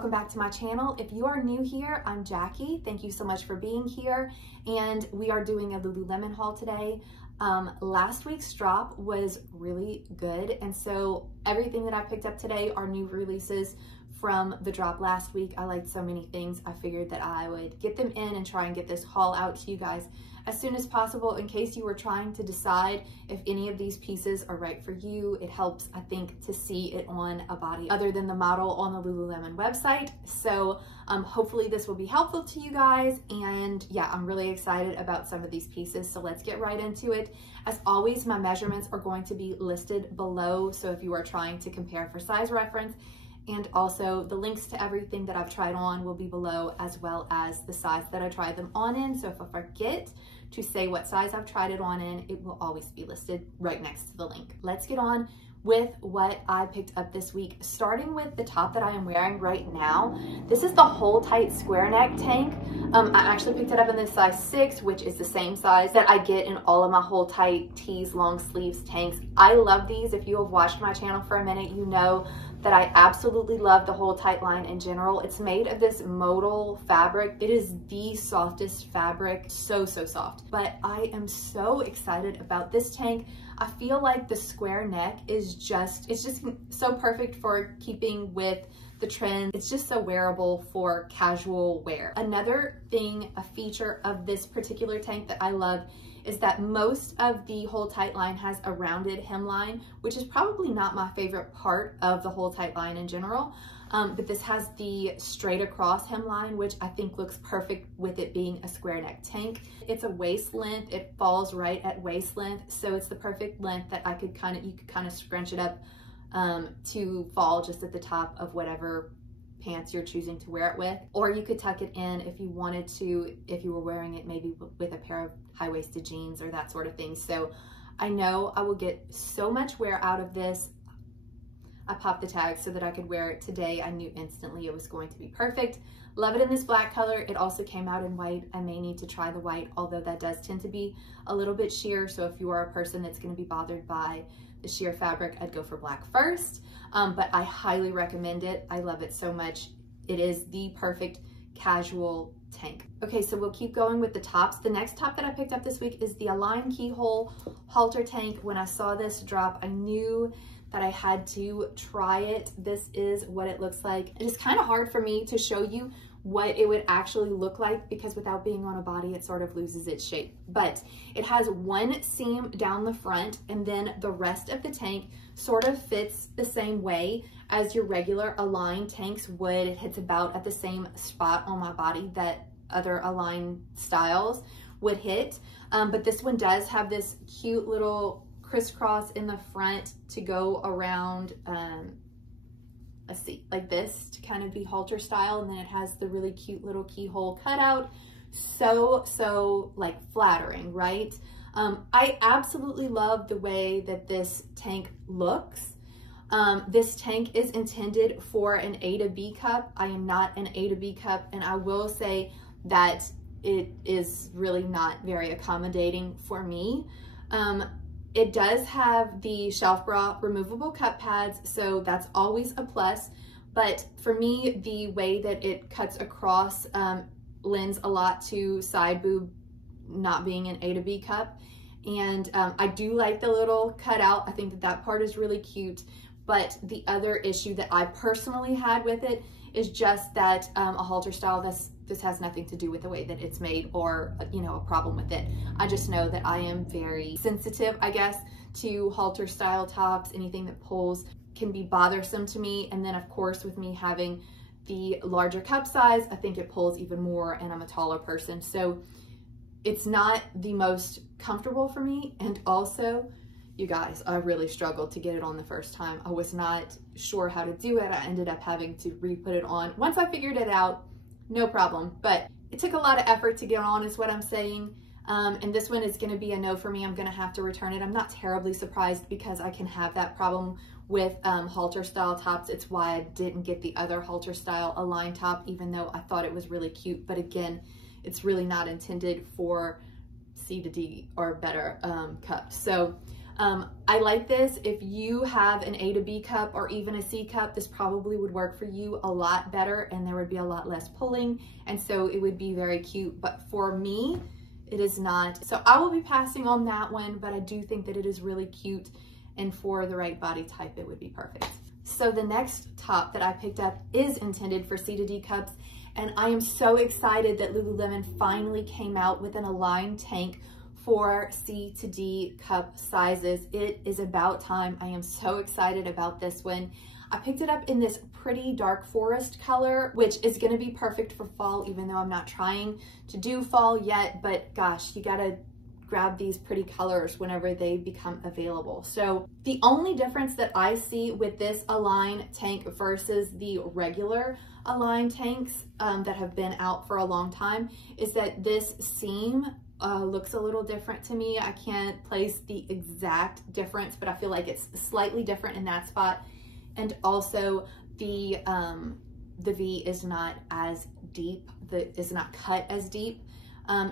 welcome back to my channel. If you are new here, I'm Jackie. Thank you so much for being here. And we are doing a Lululemon haul today. Last week's drop was really good. And so everything that I picked up today are new releases from the drop last week. I liked so many things. I figured that I would get them in and try and get this haul out to you guys as soon as possible in case you were trying to decide if any of these pieces are right for you. It helps, I think, to see it on a body other than the model on the Lululemon website. So hopefully this will be helpful to you guys. And yeah, I'm really excited about some of these pieces. So let's get right into it. As always, my measurements are going to be listed below. So if you are trying to compare for size reference, and also the links to everything that I've tried on will be below, as well as the size that I tried them on in. So if I forget to say what size I've tried it on in, it will always be listed right next to the link. Let's get on with what I picked up this week, starting with the top that I am wearing right now. This is the Hold Tight square neck tank. I actually picked it up in this size 6, which is the same size that I get in all of my Hold Tight tees, long sleeves tanks. I love these. If you have watched my channel for a minute, you know that I absolutely love the Hold Tight line in general. It's made of this modal fabric. It is the softest fabric, so soft. But I am so excited about this tank. I feel like the square neck is it's just so perfect for keeping with the trend. It's just so wearable for casual wear. Another thing, a feature of this particular tank that I love is that most of the Hold Tight line has a rounded hemline, which is probably not my favorite part of the Hold Tight line in general. But this has the straight across hemline, which I think looks perfect with it being a square neck tank. It's a waist length. It falls right at waist length. So it's the perfect length that you could kind of scrunch it up to fall just at the top of whatever pants you're choosing to wear it with. Or you could tuck it in if you wanted to, if you were wearing it maybe with a pair of high-waisted jeans or that sort of thing. So I know I will get so much wear out of this. I popped the tag so that I could wear it today. I knew instantly it was going to be perfect. Love it in this black color. It also came out in white. I may need to try the white, although that does tend to be a little bit sheer. So if you are a person that's going to be bothered by the sheer fabric, I'd go for black first. But I highly recommend it. I love it so much. It is the perfect casual tank. Okay, so we'll keep going with the tops. The next top that I picked up this week is the Align Keyhole Halter tank. When I saw this drop, I knew that I had to try it. This is what it looks like. It is kind of hard for me to show you what it would actually look like because without being on a body, it sort of loses its shape. But it has one seam down the front, and then the rest of the tank sort of fits the same way as your regular Align tanks would. It hits about at the same spot on my body that other Align styles would hit. But this one does have this cute little crisscross in the front to go around, let's see, like this to kind of be halter style. And then it has the really cute little keyhole cutout. So like flattering, right? I absolutely love the way that this tank looks. This tank is intended for an A to B cup. I am not an A to B cup, and I will say that it is really not very accommodating for me. It does have the shelf bra removable cup pads, so that's always a plus. But for me, the way that it cuts across lends a lot to side boob not being an A to B cup. And I do like the little cutout. I think that part is really cute. But the other issue that I personally had with it is just that a halter style, this has nothing to do with the way that it's made or, you know, a problem with it. I just know that I am very sensitive, I guess, to halter style tops. Anything that pulls can be bothersome to me. And then of course, with me having the larger cup size, I think it pulls even more, and I'm a taller person. So it's not the most comfortable for me. And also, you guys, I really struggled to get it on the first time. I was not sure how to do it. I ended up having to re-put it on. Once I figured it out, no problem. But it took a lot of effort to get on is what I'm saying. And this one is gonna be a no for me. I'm gonna have to return it. I'm not terribly surprised because I can have that problem with halter style tops. It's why I didn't get the other halter style Align top, even though I thought it was really cute. But again, it's really not intended for C to D or better cups. So I like this. If you have an A to B cup or even a C cup, this probably would work for you a lot better and there would be a lot less pulling, and so it would be very cute. But for me, it is not. So I will be passing on that one, but I do think that it is really cute, and for the right body type, it would be perfect. So the next top that I picked up is intended for C to D cups, and I am so excited that Lululemon finally came out with an aligned tank for C to D cup sizes. It is about time. I am so excited about this one. I picked it up in this pretty dark forest color, which is gonna be perfect for fall, even though I'm not trying to do fall yet, but gosh, you gotta grab these pretty colors whenever they become available. So the only difference that I see with this Align tank versus the regular Align tanks that have been out for a long time is that this seam looks a little different to me. I can't place the exact difference, but I feel like it's slightly different in that spot. And also the V is not as deep, is not cut as deep,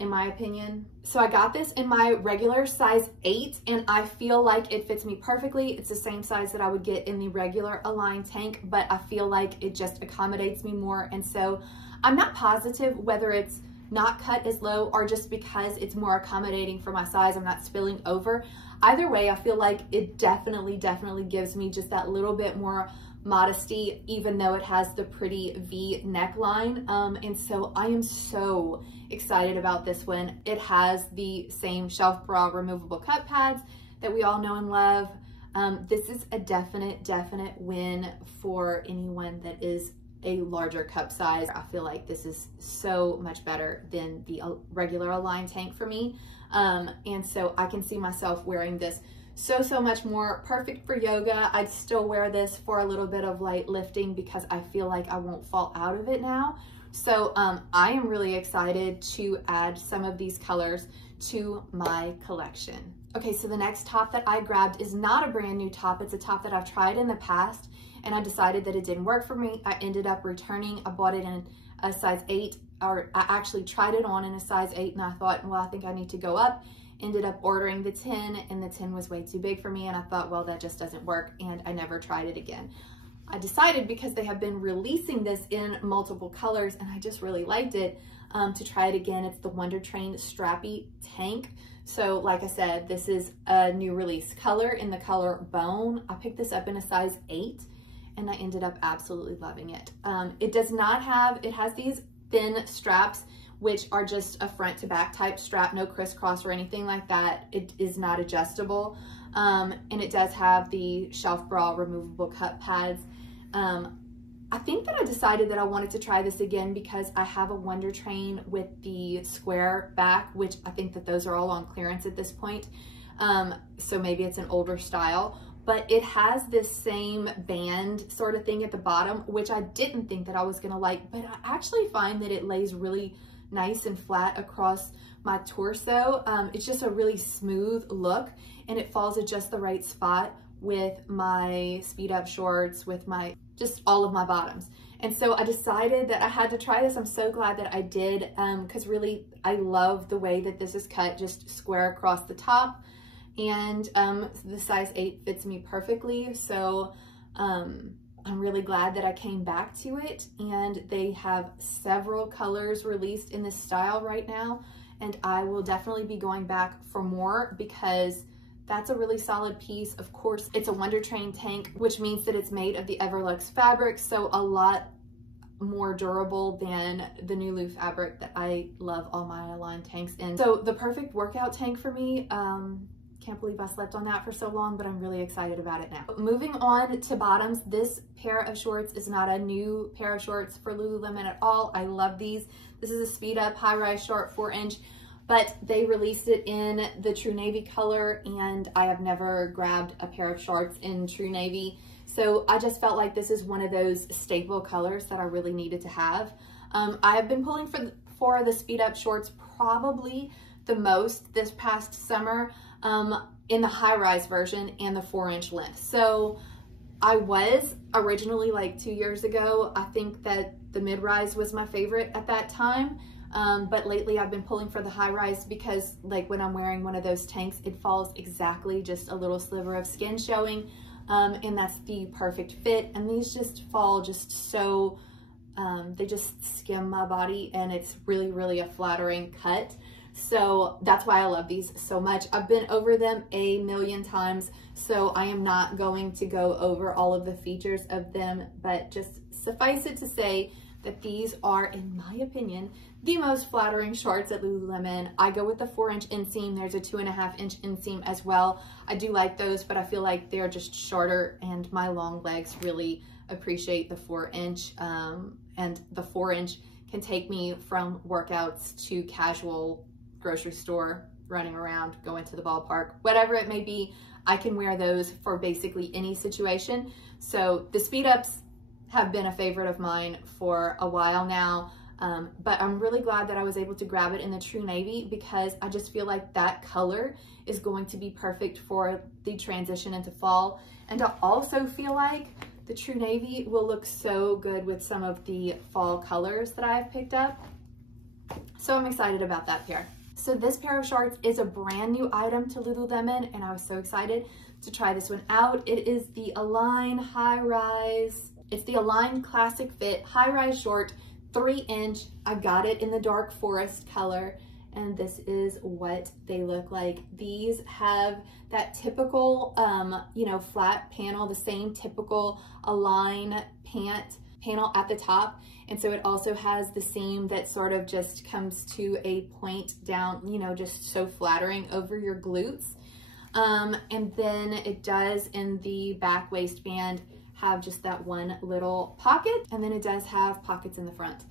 in my opinion. So I got this in my regular size 8, and I feel like it fits me perfectly. It's the same size that I would get in the regular Align tank, but I feel like it just accommodates me more. And so I'm not positive whether it's not cut as low or just because it's more accommodating for my size, I'm not spilling over. Either way, I feel like it definitely gives me just that little bit more modesty, even though it has the pretty V neckline. And so I am so excited about this one. It has the same shelf bra removable cup pads that we all know and love. This is a definite win for anyone that is a larger cup size. I feel like this is so much better than the regular Align tank for me. And so I can see myself wearing this so much more. Perfect for yoga. I'd still wear this for a little bit of light lifting because I feel like I won't fall out of it now. So I am really excited to add some of these colors to my collection. Okay, so the next top that I grabbed is not a brand new top. It's a top that I've tried in the past, and I decided that it didn't work for me. I ended up returning. I bought it in a size 8, or I actually tried it on in a size 8, and I thought, well, I think I need to go up. Ended up ordering the 10, and the 10 was way too big for me, and I thought, well, that just doesn't work, and I never tried it again. I decided, because they have been releasing this in multiple colors, and I just really liked it, to try it again. It's the WUNDER TRAIN Strappy Tank. So like I said, this is a new release color in the color Bone. I picked this up in a size 8, and I ended up absolutely loving it. It does not have, it has these thin straps, which are just a front to back type strap, no crisscross or anything like that. It is not adjustable. And it does have the shelf bra removable cup pads. I think that I decided that I wanted to try this again because I have a WUNDER TRAIN with the square back, which I think that those are all on clearance at this point. So maybe it's an older style, but it has this same band sort of thing at the bottom, which I didn't think that I was gonna like, but I actually find that it lays really nice and flat across my torso. It's just a really smooth look, and it falls at just the right spot with my speed up shorts, with my, just all of my bottoms. And so I decided that I had to try this. I'm so glad that I did, because really I love the way that this is cut, just square across the top. And the size 8 fits me perfectly. So I'm really glad that I came back to it, and they have several colors released in this style right now. And I will definitely be going back for more because that's a really solid piece. Of course, it's a WUNDER TRAIN tank, which means that it's made of the Everlux fabric, so a lot more durable than the Nulu fabric that I love all my Align tanks in. So the perfect workout tank for me. Can't believe I slept on that for so long, but I'm really excited about it now. Moving on to bottoms, this pair of shorts is not a new pair of shorts for Lululemon at all. I love these. This is a speed up high-rise short 4-inch, but they released it in the true navy color, and I have never grabbed a pair of shorts in true navy. So I just felt like this is one of those staple colors that I really needed to have. I have been pulling for the speed up shorts probably the most this past summer, in the high-rise version and the 4-inch length. So I was originally, like 2 years ago, I think that the mid-rise was my favorite at that time. but lately I've been pulling for the high rise because like when I'm wearing one of those tanks, it falls exactly just a little sliver of skin showing, and that's the perfect fit. And these just fall just so, they just skim my body, and it's really, really a flattering cut. So that's why I love these so much. I've been over them a million times, so I am not going to go over all of the features of them, but just suffice it to say that these are, in my opinion, the most flattering shorts at Lululemon. I go with the 4-inch inseam. There's a 2.5-inch inseam as well. I do like those, but I feel like they're just shorter, and my long legs really appreciate the 4-inch, and the 4-inch can take me from workouts to casual grocery store, running around, going to the ballpark, whatever it may be. I can wear those for basically any situation. So the speed ups have been a favorite of mine for a while now, but I'm really glad that I was able to grab it in the true navy, because I just feel like that color is going to be perfect for the transition into fall. And I also feel like the true navy will look so good with some of the fall colors that I've picked up. So I'm excited about that pair. So this pair of shorts is a brand new item to Lululemon, and I was so excited to try this one out. It is the Align High Rise. It's the Align Classic Fit High Rise Short, 3-inch. I got it in the dark forest color, and this is what they look like. These have that typical, you know, flat panel, the same typical Align pant panel at the top. And so it also has the seam that sort of just comes to a point down, you know, just so flattering over your glutes. And then it does, in the back waistband, have just that one little pocket, and then it does have pockets in the front.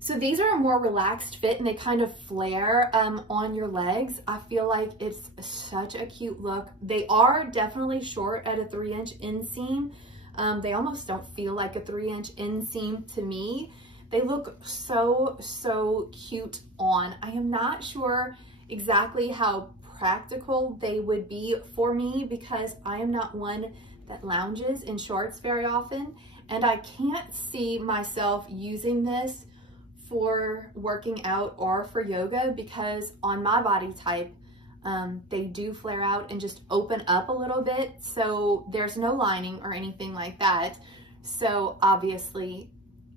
So these are a more relaxed fit, and they kind of flare on your legs. I feel like it's such a cute look. They are definitely short at a 3-inch inseam. They almost don't feel like a 3-inch inseam to me. They look so, so cute on. I am not sure exactly how practical they would be for me, because I am not one that lounges in shorts very often, and I can't see myself using this for working out or for yoga, because on my body type, they do flare out and just open up a little bit. So there's no lining or anything like that. So obviously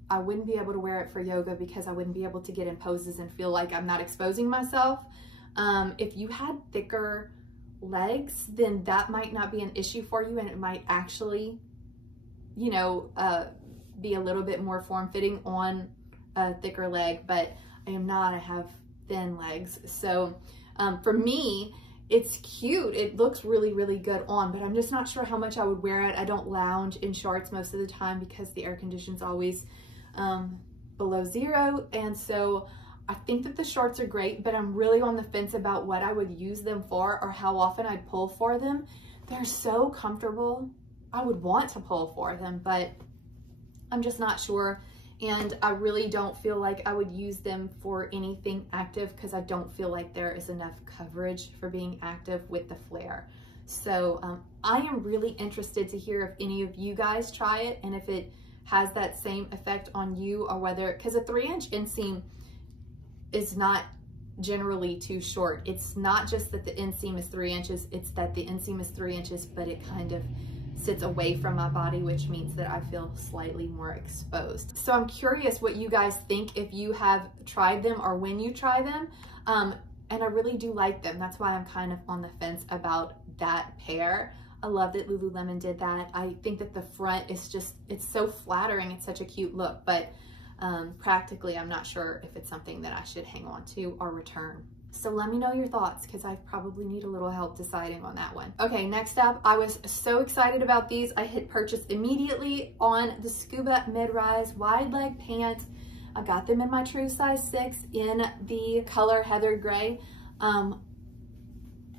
I wouldn't be able to wear it for yoga, because I wouldn't be able to get in poses and feel like I'm not exposing myself. If you had thicker legs, then that might not be an issue for you, and it might actually, you know, be a little bit more form-fitting on a thicker leg, but I am not. I have thin legs. So for me, it's cute. It looks really, really good on, but I'm just not sure how much I would wear it. I don't lounge in shorts most of the time because the air condition's always below 0. And so I think that the shorts are great, but I'm really on the fence about what I would use them for or how often I'd pull for them. They're so comfortable. I would want to pull for them, but I'm just not sure. And I really don't feel like I would use them for anything active, because I don't feel like there is enough coverage for being active with the flare. So I am really interested to hear if any of you guys try it, and if it has that same effect on you, or whether, because a 3-inch inseam is not generally too short. It's not just that the inseam is 3 inches, it's that the inseam is 3 inches, but it kind of sits away from my body, which means that I feel slightly more exposed. So I'm curious what you guys think, if you have tried them or when you try them. And I really do like them. That's why I'm kind of on the fence about that pair. I love that Lululemon did that. I think that the front is just, it's so flattering. It's such a cute look, but practically, I'm not sure if it's something that I should hang on to or return. So let me know your thoughts, because I probably need a little help deciding on that one. Okay, next up, I was so excited about these. I hit purchase immediately on the SCUBA Mid-Rise Wide Leg Pant. I got them in my true size 6 in the color Heather Gray.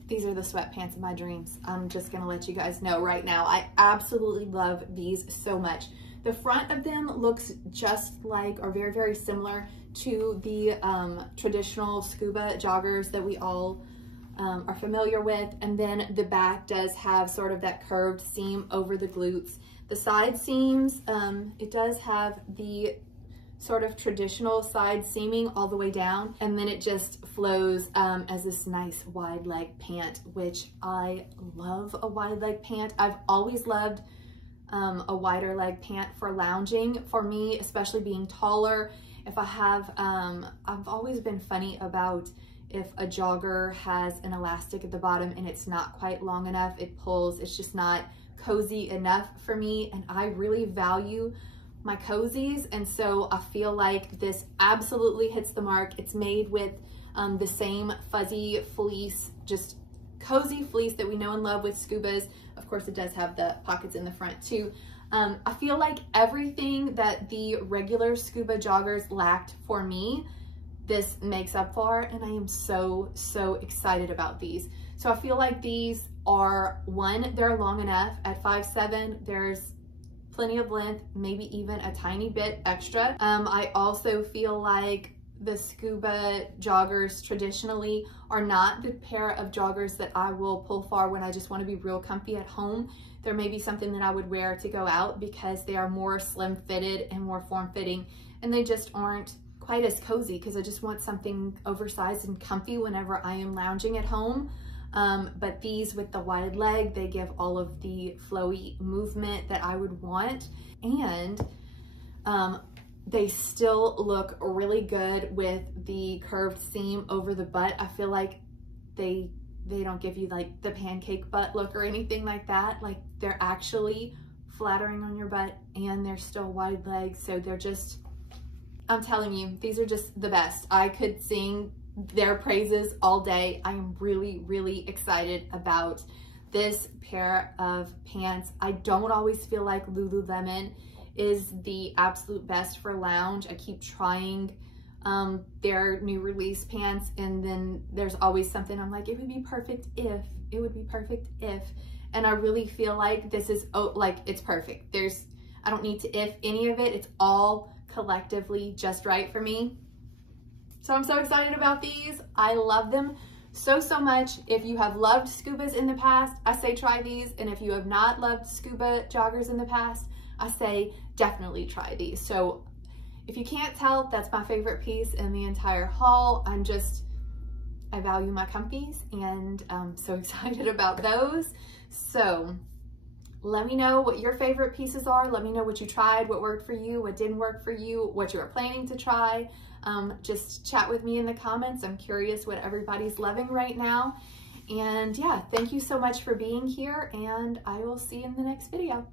These are the sweatpants of my dreams. I'm just gonna let you guys know right now. I absolutely love these so much. The front of them looks just like, or very, very similar to the traditional scuba joggers that we all are familiar with. And then the back does have sort of that curved seam over the glutes. The side seams, it does have the sort of traditional side seaming all the way down, and then it just flows as this nice wide leg pant, which I love a wide leg pant. I've always loved a wider leg pant for lounging. For me, especially being taller, if I have, I've always been funny about if a jogger has an elastic at the bottom and it's not quite long enough, it pulls, it's just not cozy enough for me, and I really value my cozies, and so I feel like this absolutely hits the mark. It's made with the same fuzzy fleece, just cozy fleece that we know and love with Scubas. Of course, it does have the pockets in the front too. I feel like everything that the regular Scuba joggers lacked for me, this makes up for, and I am so excited about these. So I feel like these are, one, they're long enough. At 5'7", there's plenty of length, maybe even a tiny bit extra. I also feel like the Scuba joggers traditionally are not the pair of joggers that I will pull for when I just want to be real comfy at home. There may be something that I would wear to go out because they are more slim fitted and more form fitting, and they just aren't quite as cozy because I just want something oversized and comfy whenever I am lounging at home. But these with the wide leg, they give all of the flowy movement that I would want, and they still look really good with the curved seam over the butt. I feel like they don't give you like the pancake butt look or anything like that. Like, they're actually flattering on your butt and they're still wide legs, so they're just, I'm telling you, these are just the best. I could sing their praises all day. I am really excited about this pair of pants. I don't always feel like Lululemon is the absolute best for lounge. I keep trying their new release pants, and then there's always something I'm like, it would be perfect if, and I really feel like this is, oh, like, it's perfect. I don't need to if any of it. It's all collectively just right for me. So I'm so excited about these. I love them so much. If you have loved Scubas in the past, I say try these. And if you have not loved Scuba joggers in the past, I say definitely try these. So if you can't tell, that's my favorite piece in the entire haul. I value my comfies, and I'm so excited about those. So let me know what your favorite pieces are. Let me know what you tried, what worked for you, what didn't work for you, what you are planning to try. Just chat with me in the comments. I'm curious what everybody's loving right now. And yeah, thank you so much for being here, and I will see you in the next video.